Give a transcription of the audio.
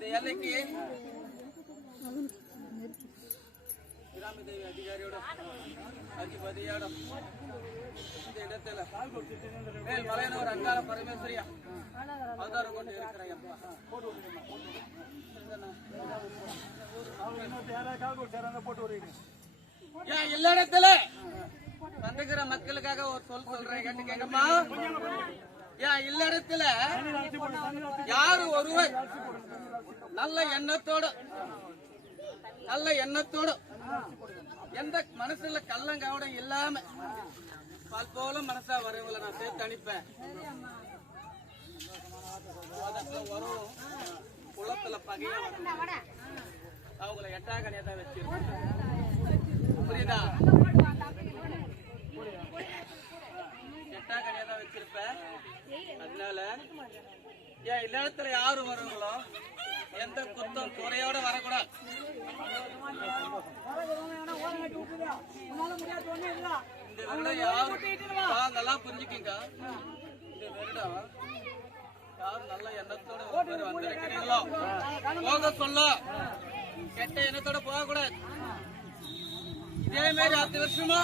இந்த எல்லைக்கு கிராம தேவி அதிகாரியோட அதிபதியோட இந்த இடத்துல மேல் மலையனவர் அங்காள பரமேஸ்வரியா அவதாரம் கொண்டு இருக்கிறாங்க. ஏன் எல்லா இடத்துல வந்துக்கிற மக்களுக்காக ஒரு சொல்றேன் கேட்டு கேட்கமா. ஏன் இல்ல இடத்துல யாரு ஒருவர் நல்ல எண்ணத்தோட எந்த மனசுல கள்ளங்கவடம் இல்லாம பால் போல மனசா வரவங்களை நான் சேர்த்து அனுப்பேன். வரும் குளத்துல பகையா அவங்கள எட்டாக்கணியா வச்சிருக்கேன். புரியுதா? எட்டாக்கணியா தான் வச்சிருப்பேன். அதனால ஏன் இல்ல இடத்துல யாரு வருங்களோ எந்த குத்தம் குறையோட வரக்கூடாது. இந்த வருடம் யாரு நல்லா புரிஞ்சுக்கீங்க. இந்த வருடம் யாரு நல்ல எண்ணத்தோட வந்திருக்கிறீங்களோ போக சொல்ல, கெட்ட எண்ணத்தோட போக கூடாது. இதே மாதிரி 10 வருஷமா